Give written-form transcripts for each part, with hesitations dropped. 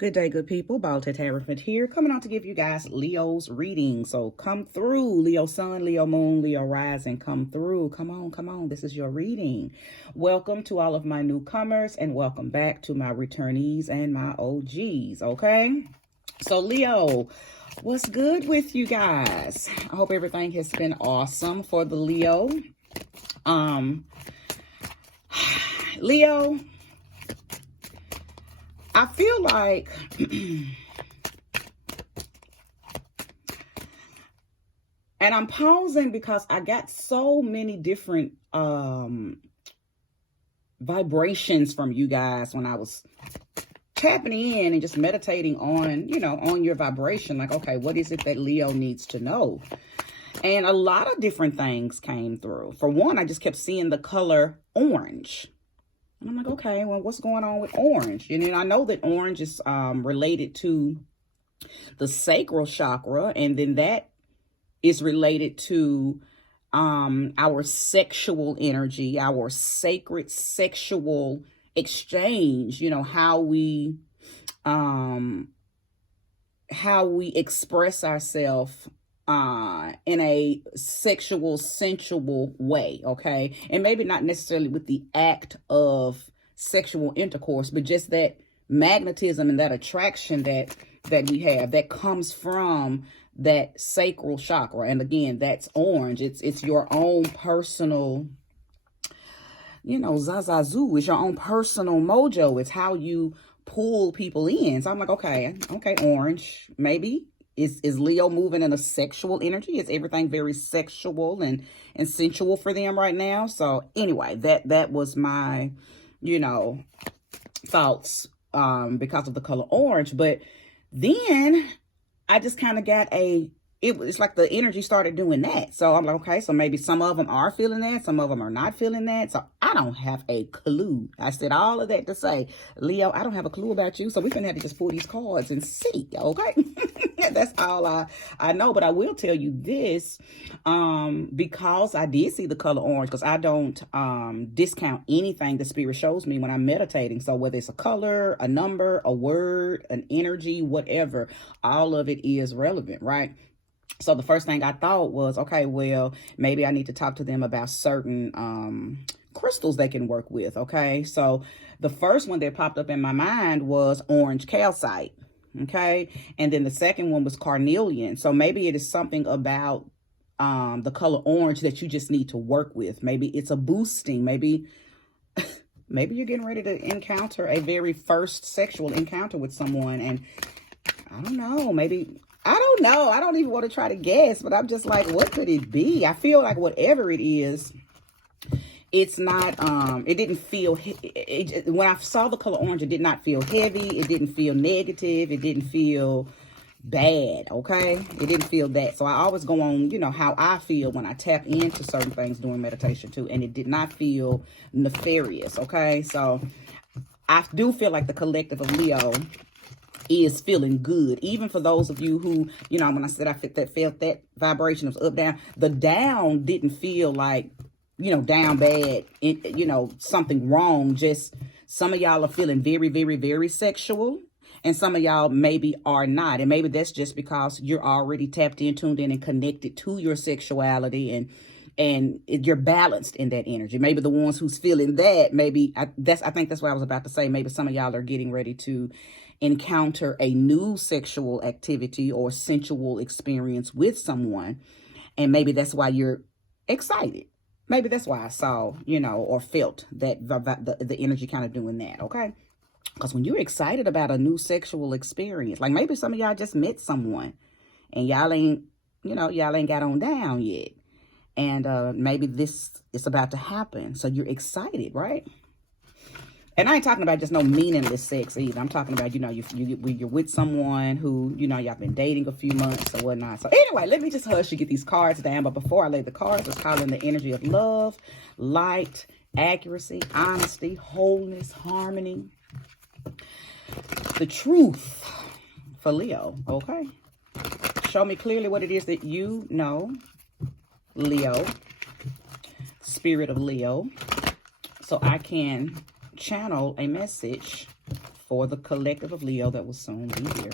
Good day, good people. Baltic Tarot here, coming on to give you guys Leo's reading. So come through, Leo Sun, Leo Moon, Leo Rising, come through. Come on, come on. This is your reading. Welcome to all of my newcomers and welcome back to my returnees and my OGs, okay? So Leo, what's good with you guys? I hope everything has been awesome for the Leo. Leo, I feel like and I'm pausing because I got so many different vibrations from you guys when I was tapping in and just meditating on, on your vibration. Like, okay, what is it that Leo needs to know? And a lot of different things came through. For one, I just kept seeing the color orange. And I'm like, okay, well, what's going on with orange? And I know that orange is related to the sacral chakra. And then that is related to our sexual energy, our sacred sexual exchange, how we express ourselves in a sexual, sensual way, okay? And maybe not necessarily with the act of sexual intercourse, but just that magnetism and that attraction that we have that comes from that sacral chakra. And again, that's orange. It's your own personal, zazazoo. It's your own personal mojo. It's how you pull people in. So I'm like, okay, orange, maybe. Is Leo moving in a sexual energy? Is everything very sexual and sensual for them right now? So anyway, that was my, thoughts because of the color orange. But then I just kind of got it's like the energy started doing that. So I'm like, okay, so maybe some of them are feeling that. Some of them are not feeling that. So I don't have a clue. I said all of that to say, Leo, I don't have a clue about you. So we're going to have to just pull these cards and see, okay? That's all I know. But I will tell you this, because I did see the color orange, because I don't discount anything the spirit shows me when I'm meditating. So whether it's a color, a number, a word, an energy, whatever, all of it is relevant, right? So the first thing I thought was, okay, well, maybe I need to talk to them about certain crystals they can work with, okay? So the first one that popped up in my mind was orange calcite, okay? And then the second one was carnelian. So maybe it is something about the color orange that you just need to work with. Maybe it's a boosting. Maybe you're getting ready to encounter a very first sexual encounter with someone. And I don't know, I don't know. I don't even want to try to guess, but I'm just like, what could it be? I feel like whatever it is, it's not, it didn't feel, when I saw the color orange, it did not feel heavy. It didn't feel negative. It didn't feel bad, okay? It didn't feel that. So I always go on, how I feel when I tap into certain things during meditation too. And it did not feel nefarious, okay? So I do feel like the collective of Leo is feeling good. Even for those of you who, when I said I felt that vibration of up, down, the down didn't feel like, down bad, something wrong. Just some of y'all are feeling very, very, very sexual. And some of y'all maybe are not. And maybe that's just because you're already tapped in, tuned in, and connected to your sexuality, and you're balanced in that energy. Maybe the ones who's feeling that, I think that's what I was about to say. Maybe some of y'all are getting ready to encounter a new sexual activity or sensual experience with someone. And maybe that's why you're excited. Maybe that's why I saw, or felt that the energy kind of doing that, okay? Because when you're excited about a new sexual experience, like maybe some of y'all just met someone and y'all ain't got on down yet. And maybe this is about to happen. So you're excited, right? And I ain't talking about just no meaningless sex either. I'm talking about, you're with someone who, y'all been dating a few months or whatnot. So anyway, let me just hush and get these cards down. But before I lay the cards, let's call in the energy of love, light, accuracy, honesty, wholeness, harmony. The truth for Leo, okay? Show me clearly what it is that you know, Leo, spirit of Leo, so I can channel a message for the collective of Leo that will soon be here.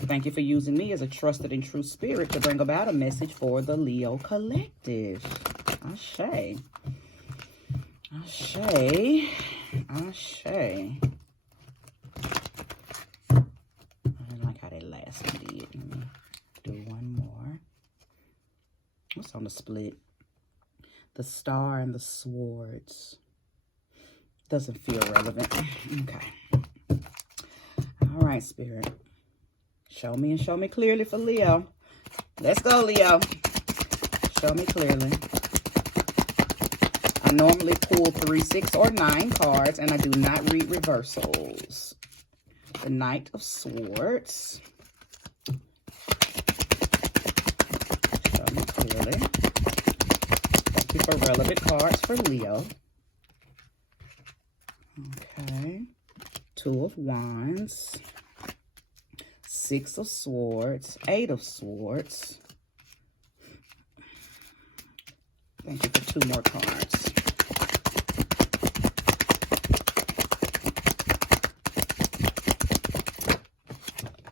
Thank you for using me as a trusted and true spirit to bring about a message for the Leo collective. Ashe. Ashe. Ashe. I like how that last one did. Let me do one more. What's on the split? The Star and the Swords. Doesn't feel relevant. Okay. All right, Spirit. Show me and show me clearly for Leo. Let's go, Leo. Show me clearly. I normally pull 3, 6, or 9 cards, and I do not read reversals. The Knight of Swords. Show me clearly. Thank you for relevant cards for Leo. Okay. 2 of Wands. 6 of Swords. 8 of Swords. Thank you for 2 more cards.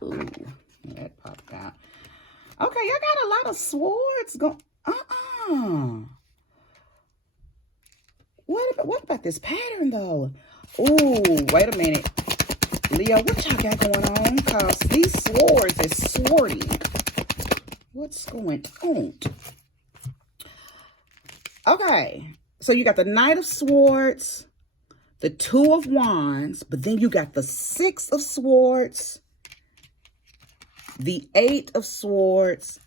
Ooh, that popped out. Okay, y'all got a lot of swords going. What about this pattern though? Ooh, wait a minute. Leo, what y'all got going on? Because these swords is swording. What's going on? Okay, so you got the Knight of Swords, the 2 of Wands, but then you got the 6 of Swords, the 8 of Swords,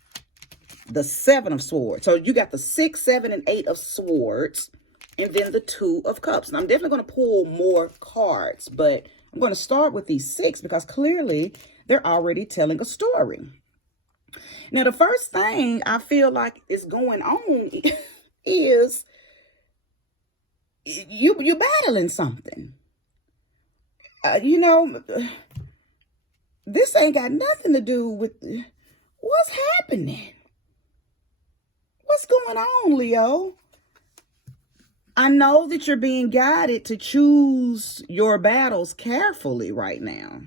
the 7 of Swords. So you got the 6, 7, and 8 of Swords, and then the 2 of Cups. And I'm definitely going to pull more cards, but I'm going to start with these 6 because clearly they're already telling a story. Now, the first thing I feel like is going on is you're battling something. You know, this ain't got nothing to do with what's happening. What's going on, Leo? I know that you're being guided to choose your battles carefully right now.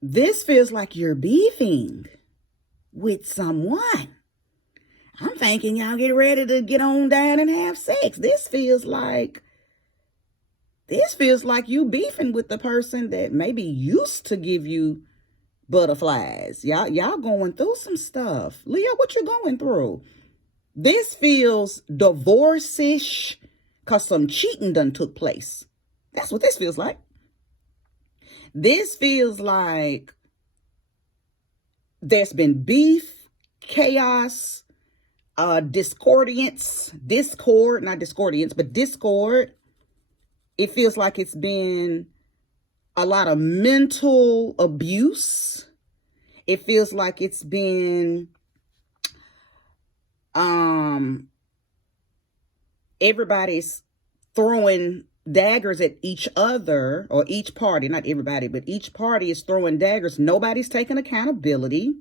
This feels like you're beefing with someone. I'm thinking y'all get ready to get on down and have sex. This feels like you beefing with the person that maybe used to give you butterflies. Y'all going through some stuff. Leo, what you going through? This feels divorce-ish because some cheating done took place. That's what this feels like. This feels like there's been beef, chaos, discord. It feels like it's been a lot of mental abuse. It feels like it's been everybody's throwing daggers at each other, or each party, not everybody, but each party is throwing daggers. Nobody's taking accountability.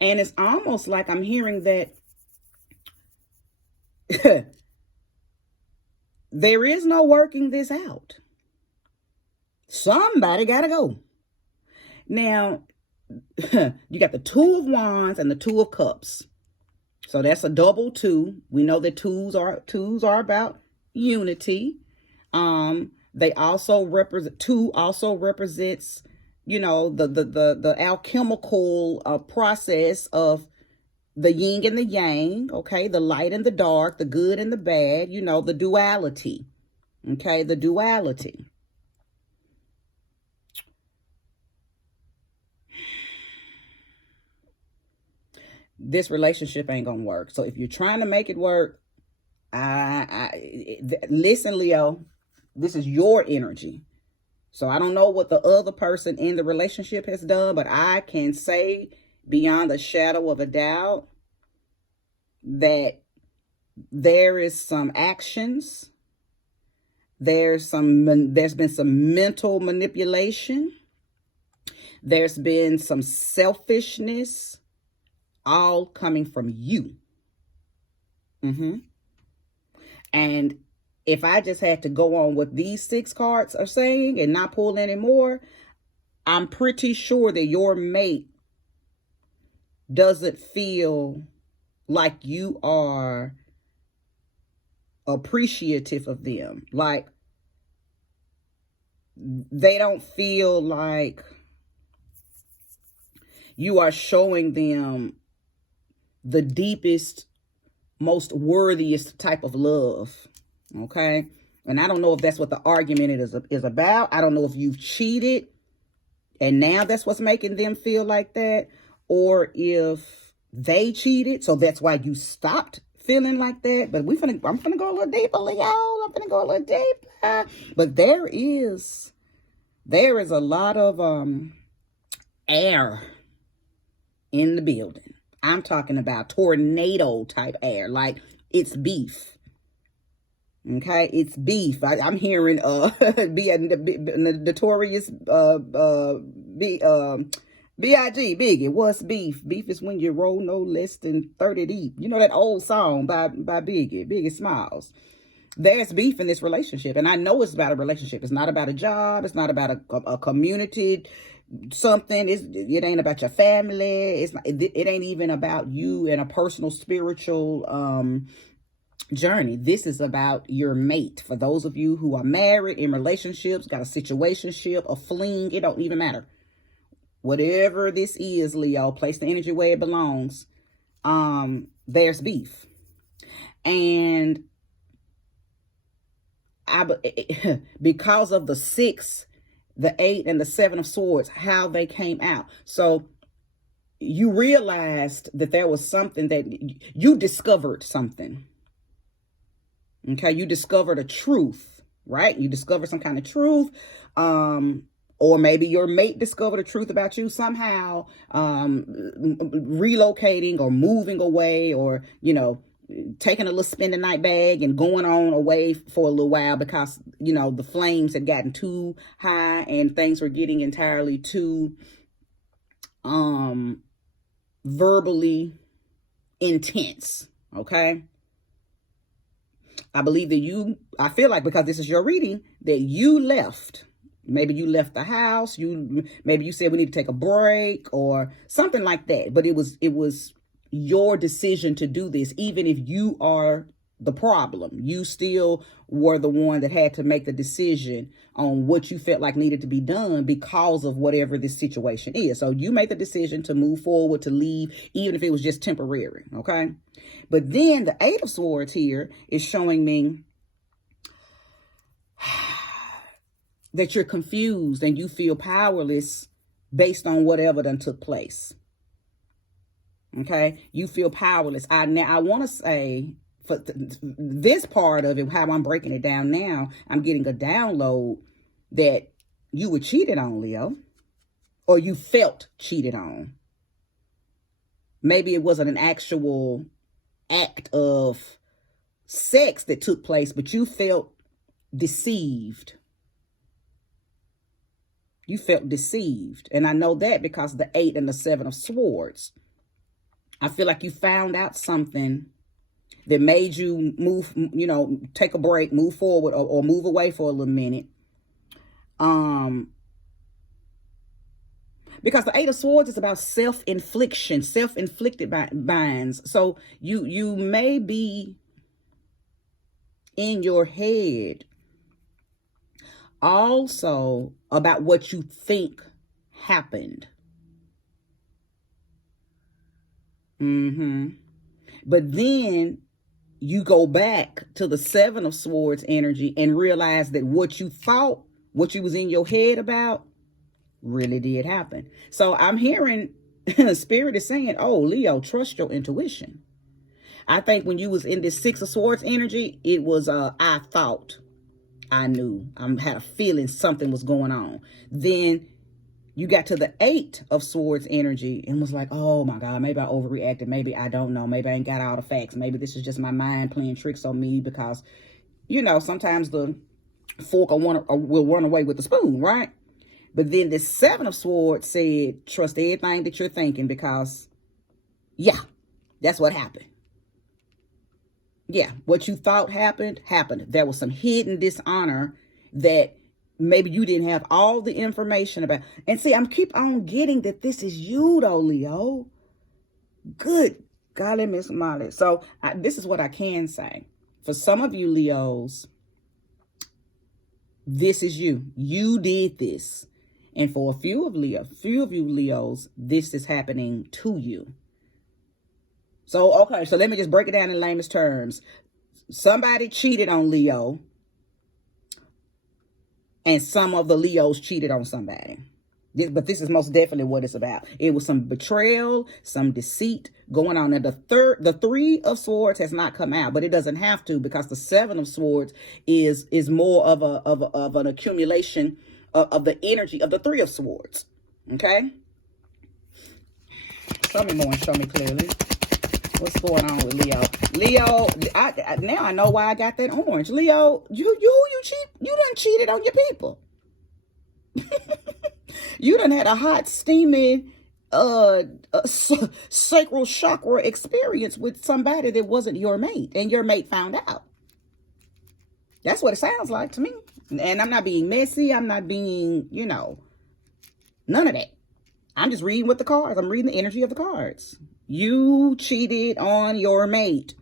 And it's almost like I'm hearing that there is no working this out. Somebody got to go. Now, you got the 2 of Wands and the 2 of Cups. So that's a double 2. We know that twos are about unity. They also represent, 2 also represents, you know, the alchemical process of the yin and the yang, okay? The light and the dark, the good and the bad, you know, the duality, okay? The duality. This relationship ain't gonna work. So if you're trying to make it work, listen, Leo, this is your energy. So I don't know what the other person in the relationship has done, but I can say beyond a shadow of a doubt that there is some actions. There's been some mental manipulation. There's been some selfishness, all coming from you. And if I just had to go on what these 6 cards are saying and not pull any more, I'm pretty sure that your mate doesn't feel like you are appreciative of them. Like, they don't feel like you are showing them the deepest, most worthiest type of love. Okay? And I don't know if that's what the argument is about. I don't know if you've cheated and now that's what's making them feel like that, or if they cheated, so that's why you stopped feeling like that. But I'm finna go a little deeper, y'all. I'm finna go a little deeper. But there is a lot of air in the building. I'm talking about tornado type air, like it's beef. Okay, it's beef. I'm hearing the notorious B.I.G. Biggie. What's beef? Beef is when you roll no less than 30 deep. You know that old song by Biggie. Biggie Smiles. There's beef in this relationship, and I know it's about a relationship. It's not about a job. It's not about a community something. It ain't about your family. It ain't even about you and a personal spiritual journey. This is about your mate. For those of you who are married, in relationships, got a situationship, a fling, it don't even matter. Whatever this is, Leo, place the energy where it belongs. There's beef. And because of the 6, the 8, and the 7 of Swords, how they came out. So you realized that there was something that you discovered something. Okay, you discovered a truth, right? You discovered some kind of truth. Or maybe your mate discovered a truth about you somehow, relocating or moving away, or, taking a little spend the night bag and going on away for a little while because, the flames had gotten too high and things were getting entirely too verbally intense. Okay. I believe that I feel like, because this is your reading, that you left. Maybe you left the house. Maybe you said we need to take a break or something like that. But it was your decision to do this. Even if you are the problem, you still were the one that had to make the decision on what you felt like needed to be done because of whatever this situation is. So you made the decision to move forward, to leave, even if it was just temporary. Okay. But then the 8 of Swords here is showing me that you're confused and you feel powerless based on whatever done took place. Okay. You feel powerless. I want to say, for this part of it, how I'm breaking it down now, I'm getting a download that you were cheated on, Leo, or you felt cheated on. Maybe it wasn't an actual act of sex that took place, but you felt deceived. You felt deceived. And I know that because the 8 and the 7 of Swords. I feel like you found out something that made you move, take a break, move forward, or move away for a little minute. Because the 8 of Swords is about self-infliction, self-inflicted binds. So you may be in your head also about what you think happened. But then you go back to the 7 of Swords energy and realize that what you thought, what you was in your head about, really did happen. So I'm hearing Spirit is saying, oh, Leo, trust your intuition. I think when you was in this 6 of Swords energy, it was I thought, I knew, I had a feeling something was going on. Then you got to the 8 of Swords energy and was like, oh my God, maybe I overreacted. Maybe I don't know. Maybe I ain't got all the facts. Maybe this is just my mind playing tricks on me because, sometimes the fork will run away with the spoon, right? But then the 7 of Swords said, trust everything that you're thinking because, yeah, that's what happened. Yeah, what you thought happened. There was some hidden dishonor that maybe you didn't have all the information about. And see, I'm keep on getting that this is you though, Leo. Good golly, Miss Molly. So this is what I can say. For some of you Leos, this is you. You did this. And for a few of you Leos, this is happening to you. So, okay, so let me just break it down in layman's terms. Somebody cheated on Leo, and some of the Leos cheated on somebody. But this is most definitely what it's about. It was some betrayal, some deceit going on. And the Three of Swords has not come out, but it doesn't have to, because the Seven of Swords is more of an accumulation of the energy of the Three of Swords. Okay? Show me more and show me clearly. What's going on with Leo? Leo, now I know why I got that orange. Leo, you done cheated on your people. You done had a hot, steaming, sacral chakra experience with somebody that wasn't your mate, and your mate found out. That's what it sounds like to me. And I'm not being messy. I'm not being, none of that. I'm just reading with the cards. I'm reading the energy of the cards. You cheated on your mate.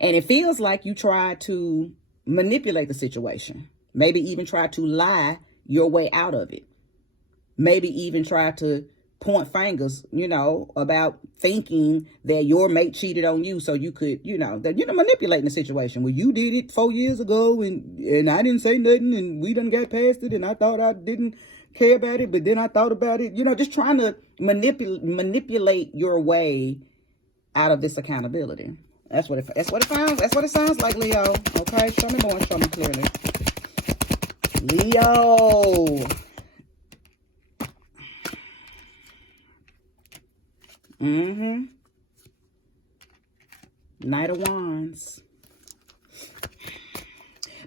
And it feels like you tried to manipulate the situation. Maybe even try to lie your way out of it. Maybe even try to point fingers, about thinking that your mate cheated on you so you could, manipulating the situation. Well, you did it 4 years ago and I didn't say nothing and we done got past it and I thought I didn't care about it, but then I thought about it, just trying to manipulate your way out of this accountability. That's what it sounds like, Leo. Okay, show me more and show me clearly. Leo. Knight of Wands.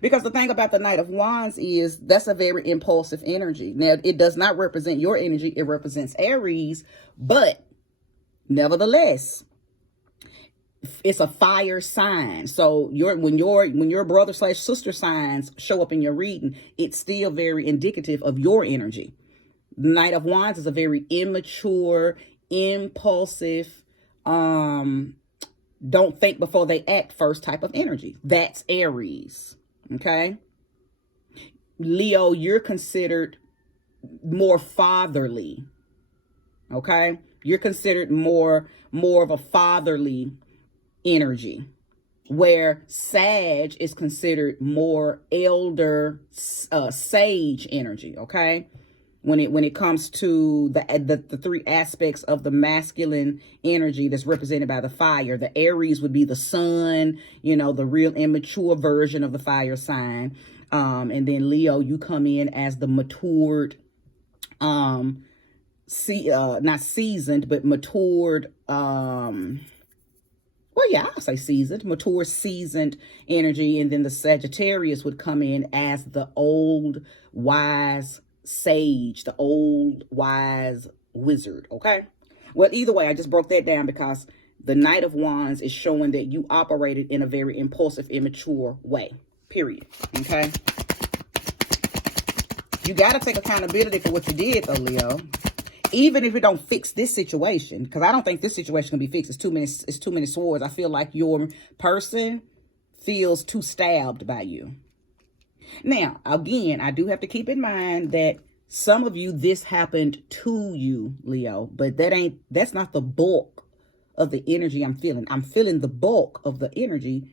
Because the thing about the Knight of Wands is that's a very impulsive energy. Now, it does not represent your energy. It represents Aries. But nevertheless, it's a fire sign. So when your brother / sister signs show up in your reading, it's still very indicative of your energy. The Knight of Wands is a very immature, impulsive, don't think before they act first type of energy. That's Aries. Okay. Leo, you're considered more fatherly. Okay. You're considered more of a fatherly energy, where Sag is considered more elder, sage energy. Okay. When it comes to the three aspects of the masculine energy that's represented by the fire, the Aries would be the sun, the real immature version of the fire sign. And then Leo, you come in as the matured, not seasoned, but matured, I'll say seasoned, mature, seasoned energy. And then the Sagittarius would come in as the old, wise sage, the old, wise wizard. Okay. Well, either way, I just broke that down because the Knight of Wands is showing that you operated in a very impulsive, immature way. Period. Okay. You got to take accountability for what you did, though, Leo. Even if it don't fix this situation, because I don't think this situation can be fixed. It's too many swords. I feel like your person feels too stabbed by you. Now, again, I do have to keep in mind that some of you, this happened to you, Leo, but that's not the bulk of the energy I'm feeling. I'm feeling the bulk of the energy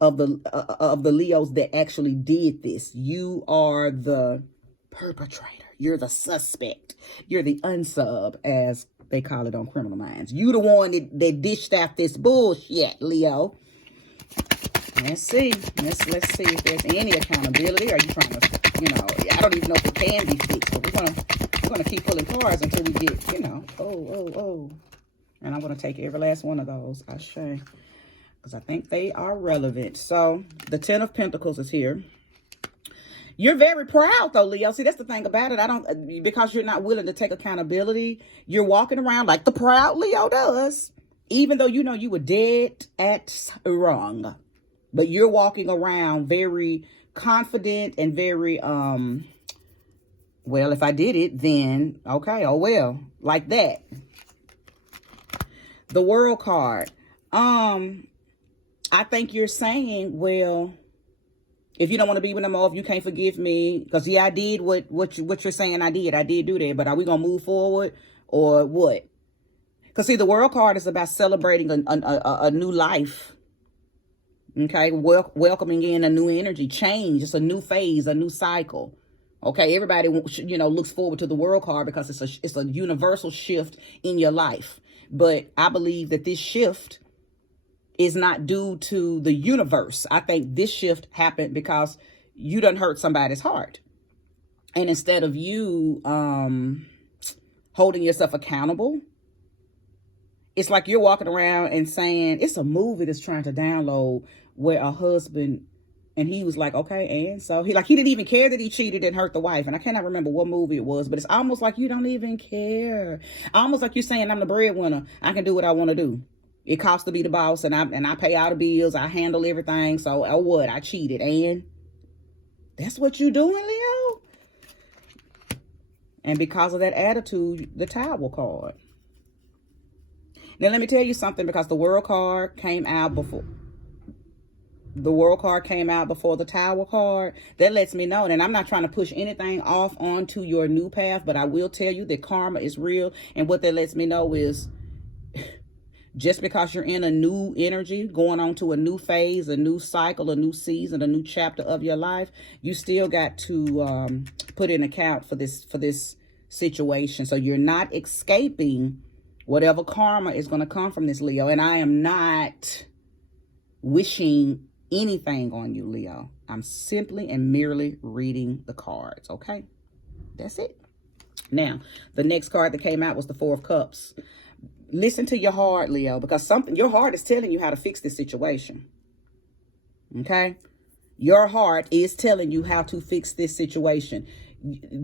of the Leos that actually did this. You are the perpetrator. You're the suspect. You're the unsub, as they call it on Criminal Minds. You the one that dished out this bullshit, Leo. Let's see. Let's see if there's any accountability. Are you trying to, I don't even know if it can be fixed, but we're gonna keep pulling cards until we get, oh. And I'm gonna take every last one of those, I say, because I think they are relevant. So the Ten of Pentacles is here. You're very proud, though, Leo. See, that's the thing about it. Because you're not willing to take accountability, you're walking around like the proud Leo does. Even though you know you were dead at wrong, but you're walking around very confident and very, well, if I did it, then okay, oh well, like that. The World card. I think you're saying, well, if you don't want to be with them more, if you can't forgive me, because yeah, I did what you're saying I did. I did do that, but are we gonna move forward or what? Because see, the World card is about celebrating a new life. Okay, welcoming in a new energy, change. It's a new phase, a new cycle. Okay, everybody, looks forward to the World card because it's a universal shift in your life. But I believe that this shift is not due to the universe. I think this shift happened because you done hurt somebody's heart. And instead of you holding yourself accountable, it's like you're walking around and saying, it's a movie that's trying to download where a husband, and he was like, okay, and so he didn't even care that he cheated and hurt the wife. And I cannot remember what movie it was, but it's almost like you don't even care. Almost like you're saying, I'm the breadwinner. I can do what I want to do. It costs to be the boss, and I pay all the bills. I handle everything. So, oh, what? I cheated, and that's what you're doing, Leo. And because of that attitude, the Tower card. Now, let me tell you something, because the World card came out before. The World card came out before the Tower card. That lets me know, and I'm not trying to push anything off onto your new path, but I will tell you that karma is real. And what that lets me know is, just because you're in a new energy, going on to a new phase, a new cycle, a new season, a new chapter of your life, you still got to put in account for this situation. So you're not escaping whatever karma is going to come from this, Leo. And I am not wishing anything on you, Leo. I'm simply and merely reading the cards, okay? That's it. Now, the next card that came out was the Four of Cups. Listen to your heart, Leo, because your heart is telling you how to fix this situation. Okay? Your heart is telling you how to fix this situation.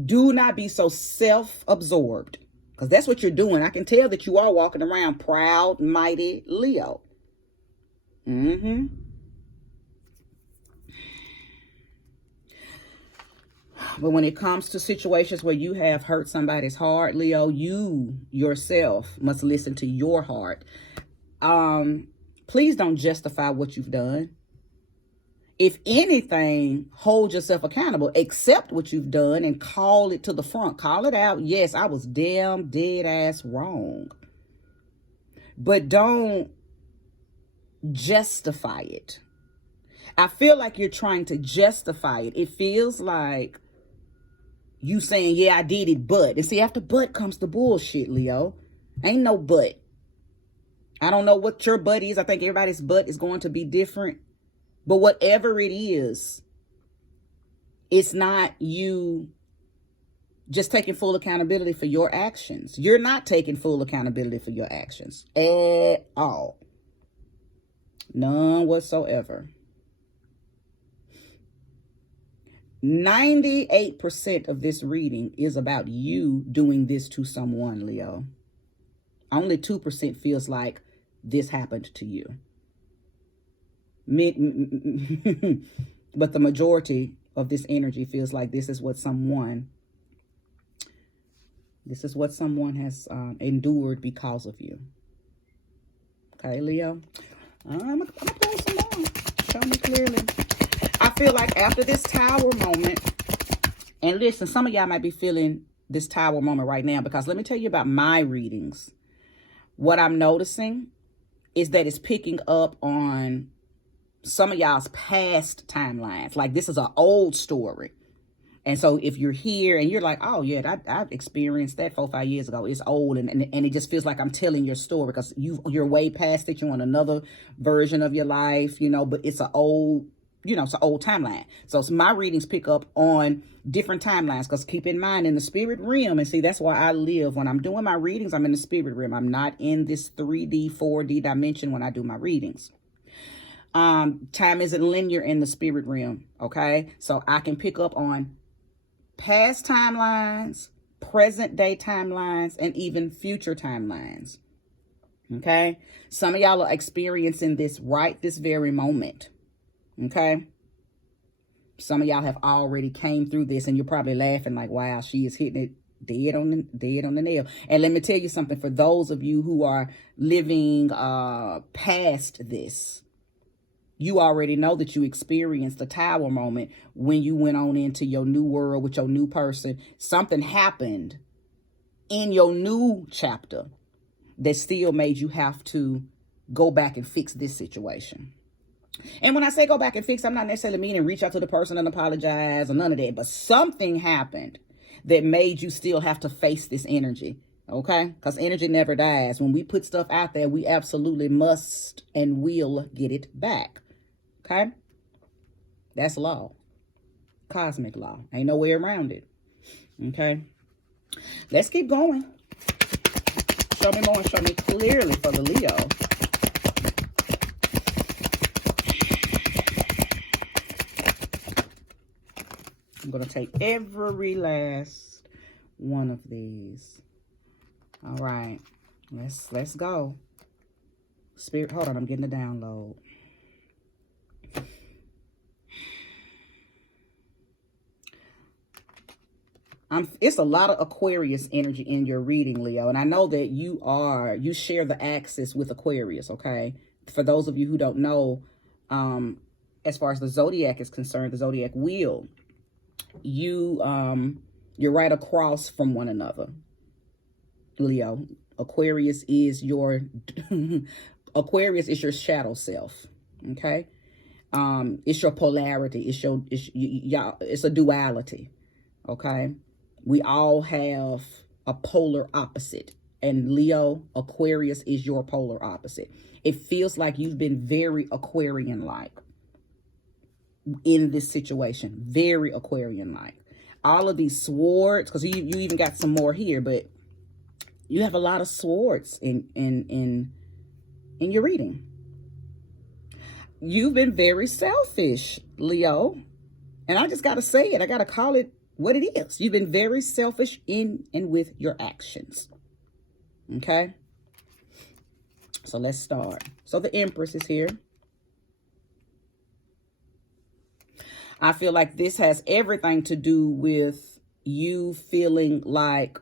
Do not be so self-absorbed, because that's what you're doing. I can tell that you are walking around proud, mighty Leo. But when it comes to situations where you have hurt somebody's heart, Leo, you yourself must listen to your heart. Please don't justify what you've done. If anything, hold yourself accountable. Accept what you've done and call it to the front. Call it out. Yes, I was damn dead ass wrong. But don't justify it. I feel like you're trying to justify it. It feels like you saying, yeah, I did it, but. And see, after but comes the bullshit, Leo. Ain't no but. I don't know what your but is. I think everybody's but is going to be different. But whatever it is, it's not you just taking full accountability for your actions. You're not taking full accountability for your actions at all. None whatsoever. 98% of this reading is about you doing this to someone, Leo. Only 2% feels like this happened to you. But the majority of this energy feels like this is what someone has endured because of you. Okay, Leo? I'm going to play some more. Show me clearly. I feel like after this Tower moment, and listen, some of y'all might be feeling this Tower moment right now, because let me tell you about my readings. What I'm noticing is that it's picking up on some of y'all's past timelines. Like, this is an old story. And so if you're here and you're like, oh yeah, I've experienced that 4-5 years ago. It's old, and it just feels like I'm telling your story, because you're way past it. You're on another version of your life, but it's an old, it's an old timeline. So my readings pick up on different timelines, because keep in mind, in the spirit realm, and see, that's why I live. When I'm doing my readings, I'm in the spirit realm. I'm not in this 3D, 4D dimension when I do my readings. Time isn't linear in the spirit realm, okay? So I can pick up on past timelines, present day timelines, and even future timelines. Okay. Some of y'all are experiencing this right this very moment. Okay. Some of y'all have already came through this and you're probably laughing like, wow, she is hitting it dead on the nail. And let me tell you something, for those of you who are living past this, you already know that you experienced the tower moment when you went on into your new world with your new person. Something happened in your new chapter that still made you have to go back and fix this situation. And when I say go back and fix, I'm not necessarily meaning reach out to the person and apologize or none of that. But something happened that made you still have to face this energy. Okay? Because energy never dies. When we put stuff out there, we absolutely must and will get it back. Okay? That's law. Cosmic law. Ain't no way around it. Okay? Let's keep going. Show me more and show me clearly for the Leo. I'm going to take every last one of these. All right. Let's go. Spirit, hold on. I'm getting the download. It's a lot of Aquarius energy in your reading, Leo. And I know that you share the axis with Aquarius, okay? For those of you who don't know, as far as the zodiac is concerned, the zodiac wheel, you're right across from one another, Leo. Aquarius is your Aquarius is your shadow self, okay? It's your polarity. It's a duality, okay? We all have a polar opposite, and Leo, Aquarius is your polar opposite. It feels like you've been very Aquarian-like in this situation, very Aquarian-like. All of these swords, because you even got some more here, but you have a lot of swords in your reading. You've been very selfish, Leo, and I just got to say it. I got to call it what it is. You've been very selfish in and with your actions. Okay? So let's start. So the Empress is here. I feel like this has everything to do with you feeling like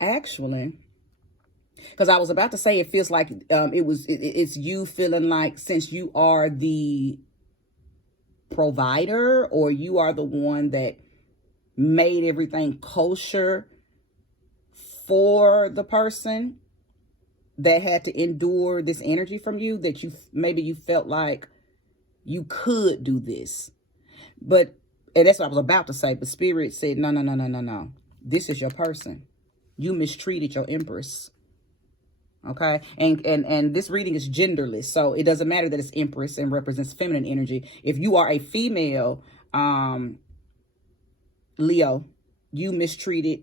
actually, because I was about to say it feels like it's you feeling like, since you are the provider, or you are the one that made everything kosher for the person that had to endure this energy from you, that maybe you felt like you could do this. But, and that's what I was about to say, but Spirit said, no. This is your person. You mistreated your Empress. Okay, and this reading is genderless, so it doesn't matter that it's Empress and represents feminine energy. If you are a female, Leo, you mistreated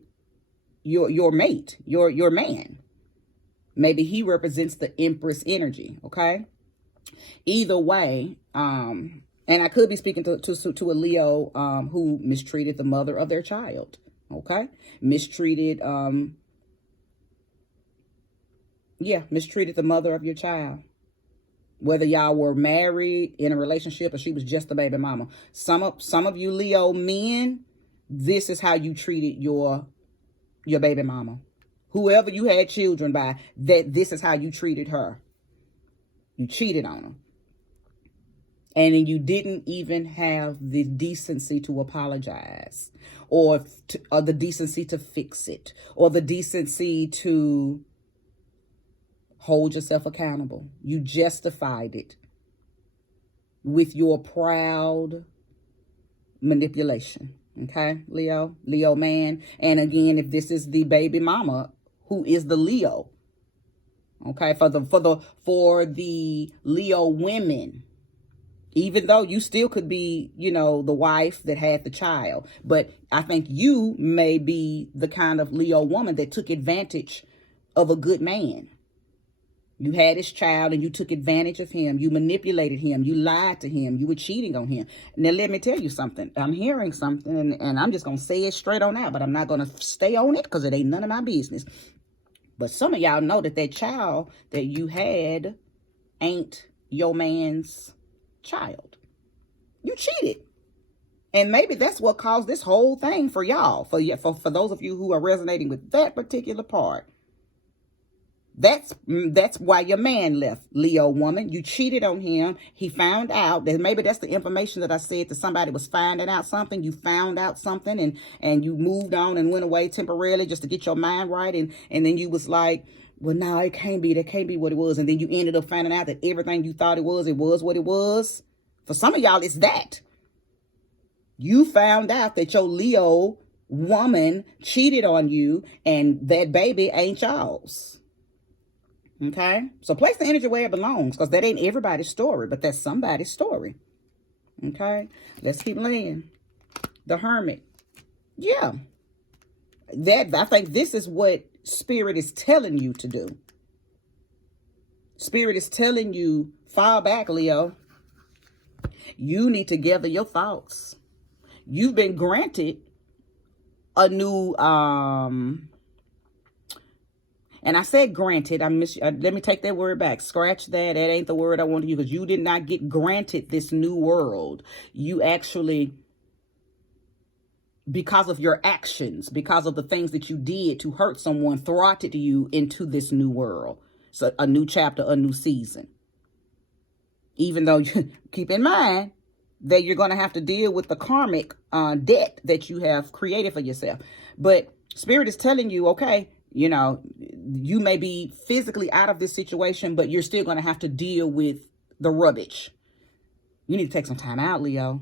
your mate, your man. Maybe he represents the Empress energy. Okay, either way, and I could be speaking to a Leo who mistreated the mother of their child. Okay, mistreated mistreated the mother of your child. Whether y'all were married, in a relationship, or she was just a baby mama. Some of you Leo men, this is how you treated your baby mama. Whoever you had children by, this is how you treated her. You cheated on her. And then you didn't even have the decency to apologize, or the decency to fix it, or the decency to hold yourself accountable. You justified it with your proud manipulation. Okay, Leo man. And again, if this is the baby mama who is the Leo, okay, for the Leo women, even though you still could be, the wife that had the child, but I think you may be the kind of Leo woman that took advantage of a good man. You had his child and you took advantage of him. You manipulated him. You lied to him. You were cheating on him. Now, let me tell you something. I'm hearing something and I'm just going to say it straight on out, but I'm not going to stay on it because it ain't none of my business. But some of y'all know that child that you had ain't your man's child. You cheated. And maybe that's what caused this whole thing for y'all. For those of you who are resonating with that particular part. That's why your man left, Leo woman. You cheated on him. He found out that maybe that's the information that I said to somebody was finding out something. You found out something and you moved on and went away temporarily just to get your mind right. And then you was like, well, no, it can't be. That can't be what it was. And then you ended up finding out that everything you thought it was what it was. For some of y'all, it's that. You found out that your Leo woman cheated on you and that baby ain't y'all's. Okay, so place the energy where it belongs, because that ain't everybody's story, but that's somebody's story. Okay, let's keep laying. The Hermit. Yeah, I think this is what Spirit is telling you to do. Spirit is telling you, fall back, Leo. You need to gather your thoughts. You've been granted a new and I said granted. Let me take that word back. Scratch that. That ain't the word I want to use, because you did not get granted this new world. You actually, because of your actions, because of the things that you did to hurt someone, throttled you into this new world. So a new chapter, a new season. Even though, keep in mind that you're going to have to deal with the karmic debt that you have created for yourself. But Spirit is telling you, okay, you know, you may be physically out of this situation, but you're still going to have to deal with the rubbish. You need to take some time out, Leo.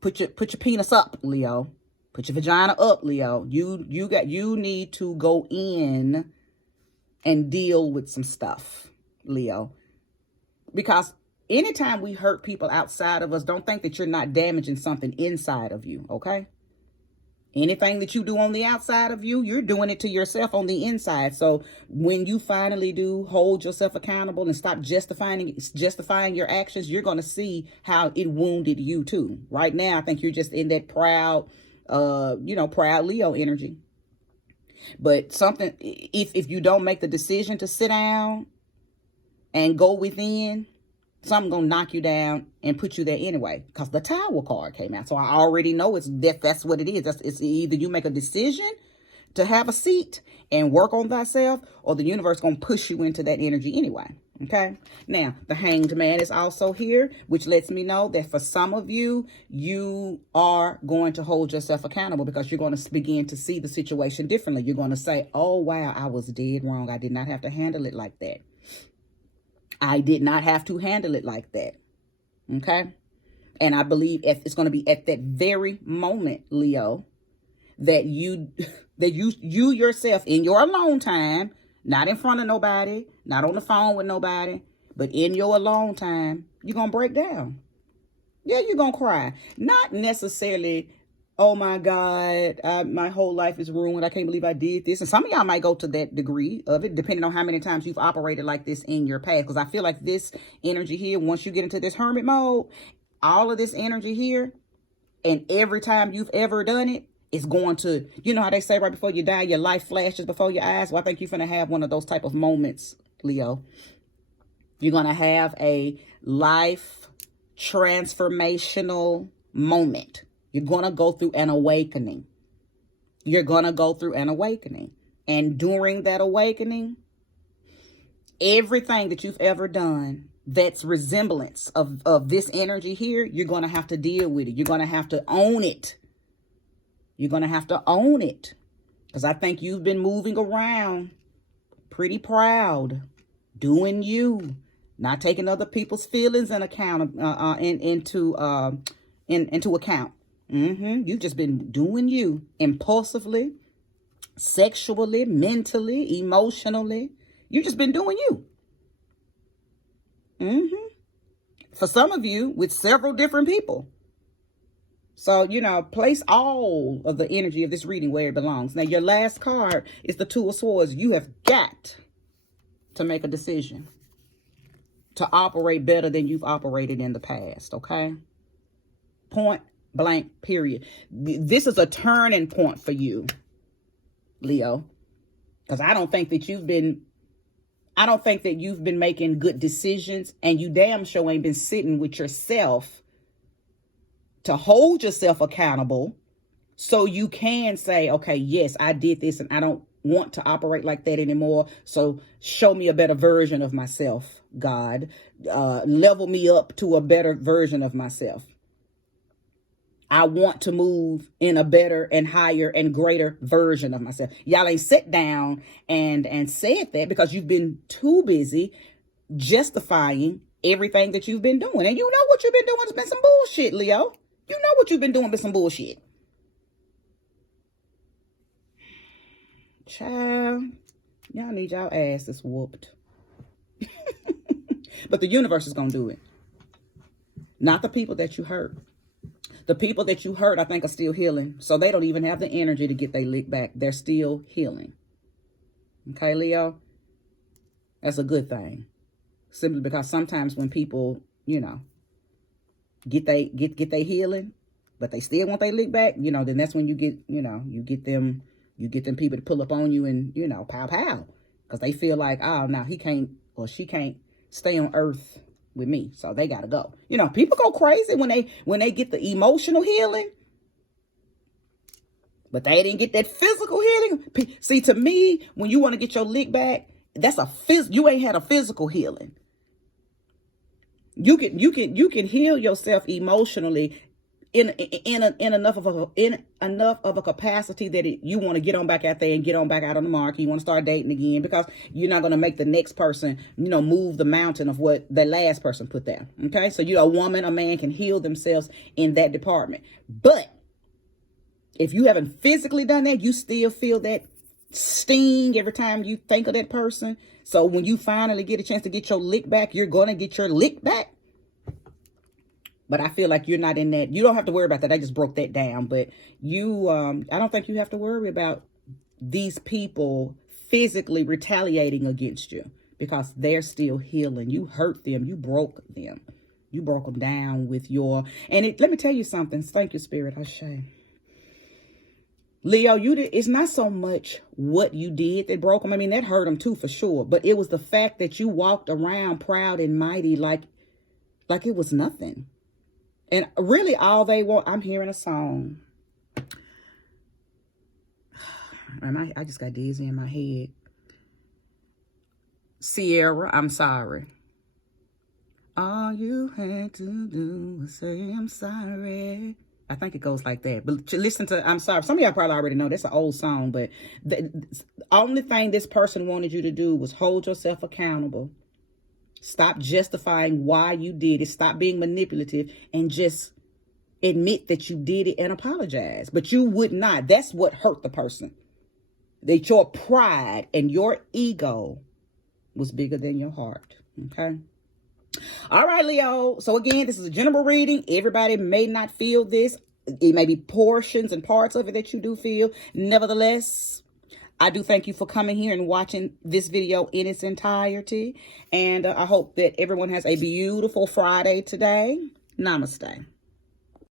Put your penis up, Leo. Put your vagina up, Leo. You need to go in and deal with some stuff, Leo. Because anytime we hurt people outside of us, don't think that you're not damaging something inside of you, okay? Anything that you do on the outside of you, you're doing it to yourself on the inside. So when you finally do hold yourself accountable and stop justifying your actions, you're going to see how it wounded you too. Right now, I think you're just in that proud Leo energy. But something, if you don't make the decision to sit down and go within, something gonna knock you down and put you there anyway, because the Tower card came out. So I already know that's what it is. It's either you make a decision to have a seat and work on thyself, or the universe gonna push you into that energy anyway. Okay. Now the Hanged Man is also here, which lets me know that for some of you, you are going to hold yourself accountable, because you're going to begin to see the situation differently. You're going to say, oh wow, I was dead wrong. I did not have to handle it like that. I did not have to handle it like that. Okay. And I believe it's going to be at that very moment, Leo, that you yourself in your alone time, not in front of nobody, not on the phone with nobody, but in your alone time, you're going to break down. Yeah, you're going to cry. Not necessarily, oh my God, my whole life is ruined. I can't believe I did this. And some of y'all might go to that degree of it, depending on how many times you've operated like this in your past. Because I feel like this energy here, once you get into this hermit mode, all of this energy here, and every time you've ever done it, it's going to, you know how they say right before you die, your life flashes before your eyes. Well, I think you're going to have one of those type of moments, Leo. You're going to have a life transformational moment. You're going to go through an awakening. You're going to go through an awakening. And during that awakening, everything that you've ever done that's resemblance of this energy here, you're going to have to deal with it. You're going to have to own it. You're going to have to own it. Because I think you've been moving around pretty proud, doing you, not taking other people's feelings into account. You've just been doing you impulsively, sexually, mentally, emotionally. You've just been doing you. For some of you, with several different people. So, place all of the energy of this reading where it belongs. Now, your last card is the Two of Swords. You have got to make a decision to operate better than you've operated in the past, okay? Point blank, period. This is a turning point for you, Leo, because I don't think that you've been making good decisions, and you damn sure ain't been sitting with yourself to hold yourself accountable so you can say, okay, yes, I did this and I don't want to operate like that anymore. So show me a better version of myself, God. Level me up to a better version of myself. I want to move in a better and higher and greater version of myself. Y'all ain't sit down and said that because you've been too busy justifying everything that you've been doing. And you know what you've been doing has been some bullshit, Leo. You know what you've been doing been some bullshit. Child, y'all need y'all asses whooped. But the universe is going to do it. Not the people that you hurt. The people that you hurt, I think, are still healing. So they don't even have the energy to get their lick back. They're still healing. Okay, Leo? That's a good thing. Simply because sometimes when people, you know, get they healing, but they still want their lick back, you know, then that's when you get, you know, you get them people to pull up on you and, you know, pow pow. Because they feel like, oh, now he can't or she can't stay on earth with me, so they gotta go. You know, people go crazy when they get the emotional healing, but they didn't get that physical healing. See, to me, when you want to get your lick back, that's you ain't had a physical healing. You can heal yourself emotionally in enough of a capacity that you want to get on back out there and get on back out on the market. You want to start dating again because you're not going to make the next person, you know, move the mountain of what the last person put down. Okay. So, you know, a man can heal themselves in that department. But if you haven't physically done that, you still feel that sting every time you think of that person. So when you finally get a chance to get your lick back, you're going to get your lick back. But I feel like you're not in that. You don't have to worry about that. I just broke that down. But I don't think you have to worry about these people physically retaliating against you because they're still healing. You hurt them. You broke them. You broke them down with your, let me tell you something. Thank you, Spirit. Hashay. Leo, it's not so much what you did that broke them. I mean, that hurt them too, for sure. But it was the fact that you walked around proud and mighty like it was nothing. And really all they want, I'm hearing a song. I just got dizzy in my head. Sierra, I'm sorry. All you had to do was say, I'm sorry. I think it goes like that. But listen to, I'm sorry. Some of y'all probably already know that's an old song. But the only thing this person wanted you to do was hold yourself accountable. Stop justifying why you did it. Stop being manipulative and just admit that you did it and apologize. But you would not. That's what hurt the person. That your pride and your ego was bigger than your heart. Okay. All right, Leo. So again, this is a general reading. Everybody may not feel this. It may be portions and parts of it that you do feel. Nevertheless, I do thank you for coming here and watching this video in its entirety. And I hope that everyone has a beautiful Friday today. Namaste.